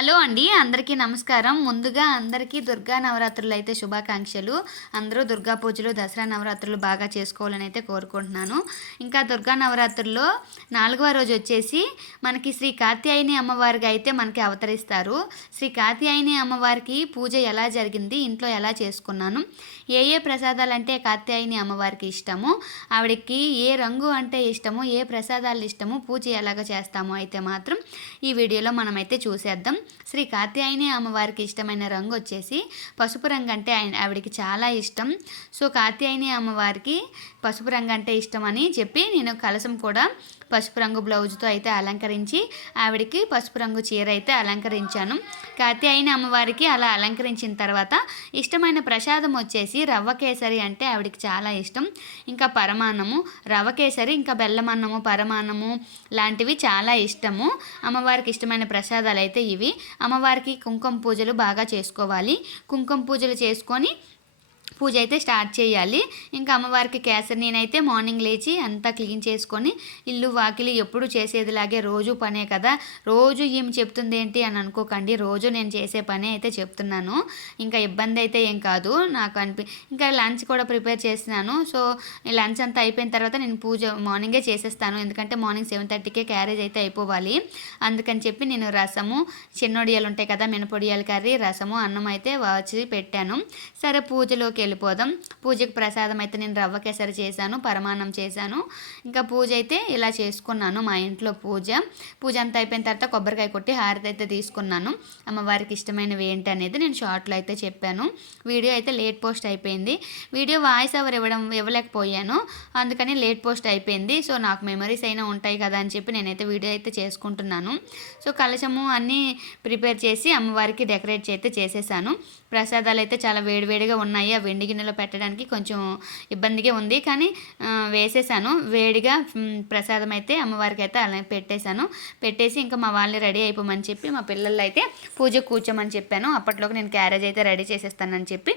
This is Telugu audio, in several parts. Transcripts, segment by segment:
హలో అండి, అందరికీ నమస్కారం. ముందుగా అందరికీ దుర్గా నవరాత్రులు అయితే శుభాకాంక్షలు. అందరూ దుర్గా పూజలు, దసరా నవరాత్రులు బాగా చేసుకోవాలని అయితే కోరుకుంటున్నాను. ఇంకా దుర్గా నవరాత్రుల్లో 4వ రోజు వచ్చేసి మనకి శ్రీ కాత్యాయని అమ్మవారిగా అయితే మనకి అవతరిస్తారు. శ్రీ కాత్యాయని అమ్మవారికి పూజ ఎలా జరిగింది, ఇంట్లో ఎలా చేసుకున్నాను, ఏ ప్రసాదాలు అంటే కాత్యాయని అమ్మవారికి ఇష్టము, ఆవిడకి ఏ రంగు అంటే ఇష్టము, ఏ ప్రసాదాలు ఇష్టము, పూజ ఎలాగ చేస్తామో అయితే మాత్రం ఈ వీడియోలో మనమైతే చూసేద్దాం. శ్రీ కాత్యాయని అమ్మవారికి ఇష్టమైన రంగు వచ్చేసి పసుపు రంగు అంటే ఆవిడకి చాలా ఇష్టం. సో కాత్యాయని అమ్మవారికి పసుపు రంగు అంటే ఇష్టం అని చెప్పి నేను కలశం కూడా పసుపు రంగు బ్లౌజ్తో అయితే అలంకరించి ఆవిడకి పసుపు రంగు చీర అయితే అలంకరించాను. కాత్యాయని అమ్మవారికి అలా అలంకరించిన తర్వాత ఇష్టమైన ప్రసాదం వచ్చేసి రవ్వ కేసరి అంటే ఆవిడకి చాలా ఇష్టం. ఇంకా పరమాన్నము, రవ్వ కేసరి, ఇంకా బెల్లమన్నము, పరమాన్నము లాంటివి చాలా ఇష్టము. అమ్మవారికి ఇష్టమైన ప్రసాదాలు అయితే ఇవి. అమ్మవారికి కుంకుమ పూజలు బాగా చేసుకోవాలి. కుంకుమ పూజలు చేసుకొని పూజ అయితే స్టార్ట్ చేయాలి. ఇంకా అమ్మవారికి కేసరి నేనైతే మార్నింగ్ లేచి అంతా క్లీన్ చేసుకొని ఇల్లు వాకిలి ఎప్పుడు చేసేదిలాగే రోజు పనే కదా, రోజు ఏమి చెప్తుంది ఏంటి అని అనుకోకండి, రోజు నేను చేసే పనే అయితే చెప్తున్నాను. ఇంకా ఇబ్బంది అయితే ఏం కాదు నాకు ఇంకా లంచ్ కూడా ప్రిపేర్ చేస్తున్నాను. సో లంచ్ అంతా అయిపోయిన తర్వాత నేను పూజ మార్నింగే చేసేస్తాను, ఎందుకంటే మార్నింగ్ 7:30కే క్యారేజ్ అయితే అయిపోవాలి. అందుకని చెప్పి నేను రసము, చిన్నొడియాలు ఉంటాయి కదా, మినపొడియాల కర్రీ, రసము, అన్నం అయితే వచ్చి పెట్టాను. సరే పూజలోకి వెళ్ళిపోదాం. పూజకి ప్రసాదం అయితే నేను రవ్వ కేసరి చేశాను, పరమాన్నం చేశాను. ఇంకా పూజ అయితే ఇలా చేసుకున్నాను. మా ఇంట్లో పూజ అంతా అయిపోయిన తర్వాత కొబ్బరికాయ కొట్టి హారతి అయితే తీసుకున్నాను. అమ్మవారికి ఇష్టమైనవి ఏంటి అనేది నేను షార్ట్లో అయితే చెప్పాను. వీడియో అయితే లేట్ పోస్ట్ అయిపోయింది. వీడియో వాయిస్ ఓవర్ ఇవ్వలేకపోయాను, అందుకని లేట్ పోస్ట్ అయిపోయింది. సో నాకు మెమరీస్ అయినా ఉంటాయి కదా అని చెప్పి నేనైతే వీడియో అయితే చేసుకుంటున్నాను. సో కలశము అన్నీ ప్రిపేర్ చేసి అమ్మవారికి డెకరేట్ అయితే చేసేసాను. ప్రసాదాలు అయితే చాలా వేడివేడిగా ఉన్నాయి. ఆ వెండి గిన్నెలో పెట్టడానికి కొంచెం ఇబ్బందిగా ఉంది, కానీ వేసేసాను. వేడిగా ప్రసాదం అయితే అమ్మవారికి అయితే అలా పెట్టేసి ఇంకా మా వాళ్ళని రెడీ అయిపోమని చెప్పి మా పిల్లలు అయితే పూజ కూర్చోమని చెప్పాను. అప్పట్లోకి నేను క్యారేజ్ అయితే రెడీ చేసేస్తానని చెప్పి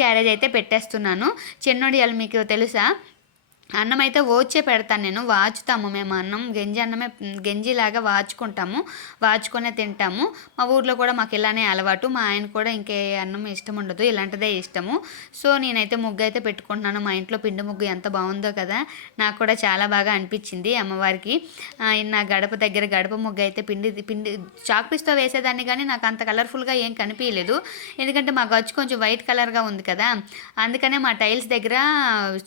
క్యారేజ్ అయితే పెట్టేస్తున్నాను. చిన్నోడియాలు మీకు తెలుసా, అన్నం అయితే ఓచే పెడతాను నేను, వాచుతాము మేము అన్నం, గంజిలాగా వాచుకొనే తింటాము. మా ఊర్లో కూడా మాకు ఇలానే అలవాటు. మా ఆయన కూడా ఇంకే అన్నం ఇష్టం ఉండదు, ఇలాంటిదే ఇష్టము. సో నేనైతే ముగ్గు అయితే పెట్టుకుంటున్నాను. మా ఇంట్లో పిండి ముగ్గు ఎంత బాగుందో కదా, నాకు కూడా చాలా బాగా అనిపించింది. అమ్మవారికి నా గడప దగ్గర గడప ముగ్గు అయితే పిండి చాక్ పీస్తో వేసేదాన్ని, కానీ నాకు అంత కలర్ఫుల్గా ఏం కనిపించలేదు, ఎందుకంటే మా గచ్చు కొంచెం వైట్ కలర్గా ఉంది కదా, అందుకనే మా టైల్స్ దగ్గర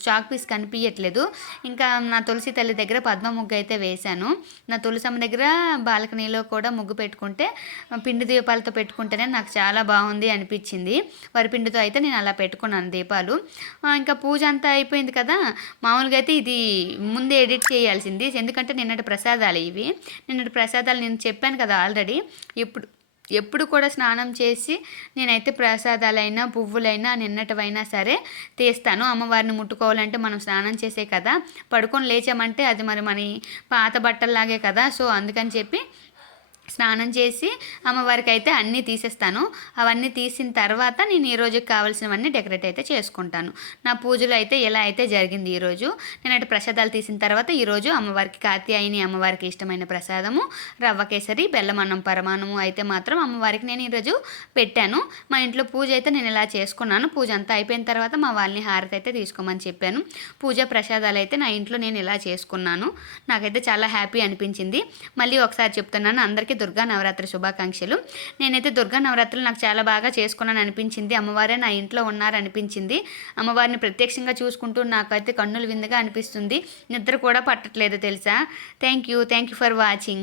చాక్ పీస్ కనిపించట్లేదు. ఇంకా నా తులసి తల్లి దగ్గర పద్మ ముగ్గు అయితే వేశాను. నా తులసమ్మ దగ్గర బాల్కనీలో కూడా ముగ్గు పెట్టుకుంటే పిండి దీపాలతో పెట్టుకుంటేనే నాకు చాలా బాగుంది అనిపించింది. వరిపిండితో అయితే నేను అలా పెట్టుకున్నాను దీపాలు. ఇంకా పూజ అంతా అయిపోయింది కదా, మామూలుగా అయితే ఇది ముందే ఎడిట్ చేయాల్సింది, ఎందుకంటే నిన్నటి ప్రసాదాలు ఇవి. నిన్నటి ప్రసాదాలు నేను చెప్పాను కదా ఆల్రెడీ. ఎప్పుడు కూడా స్నానం చేసి నేనైతే ప్రసాదాలైనా పువ్వులైనా నిన్నటివైనా సరే తీస్తాను. అమ్మవారిని ముట్టుకోవాలంటే మనం స్నానం చేసే కదా, పడుకొని లేచామంటే అది మన పాత బట్టల్లాగే కదా. సో అందుకని చెప్పి స్నానం చేసి అమ్మవారికి అయితే అన్నీ తీసేస్తాను. అవన్నీ తీసిన తర్వాత నేను ఈ రోజుకి కావాల్సినవన్నీ డెకరేట్ అయితే చేసుకుంటాను. నా పూజలు అయితే ఎలా అయితే జరిగింది ఈరోజు. నేనైతే ప్రసాదాలు తీసిన తర్వాత ఈరోజు అమ్మవారికి కాత్యాయని అమ్మవారికి ఇష్టమైన ప్రసాదము రవ్వ కేసరి, బెల్లమన్నం, పరమాన్నము అయితే మాత్రం అమ్మవారికి నేను ఈరోజు పెట్టాను. మా ఇంట్లో పూజ అయితే నేను ఇలా చేసుకున్నాను. పూజ అంతా అయిపోయిన తర్వాత మా వాళ్ళని హారతి అయితే తీసుకోమని చెప్పాను. పూజ ప్రసాదాలు అయితే నా ఇంట్లో నేను ఇలా చేసుకున్నాను. నాకైతే చాలా హ్యాపీ అనిపించింది. మళ్ళీ ఒకసారి చెప్తున్నాను, అందరికీ దుర్గా నవరాత్రి శుభాకాంక్షలు. నేనైతే దుర్గా నవరాత్రులు నాకు చాలా బాగా చేసుకున్నాను అనిపించింది. అమ్మవారే నా ఇంట్లో ఉన్నారనిపించింది. అమ్మవారిని ప్రత్యక్షంగా చూసుకుంటూ నాకైతే కన్నుల విందుగా అనిపిస్తుంది. నిద్ర కూడా పట్టట్లేదు తెలుసా. Thank you for watching.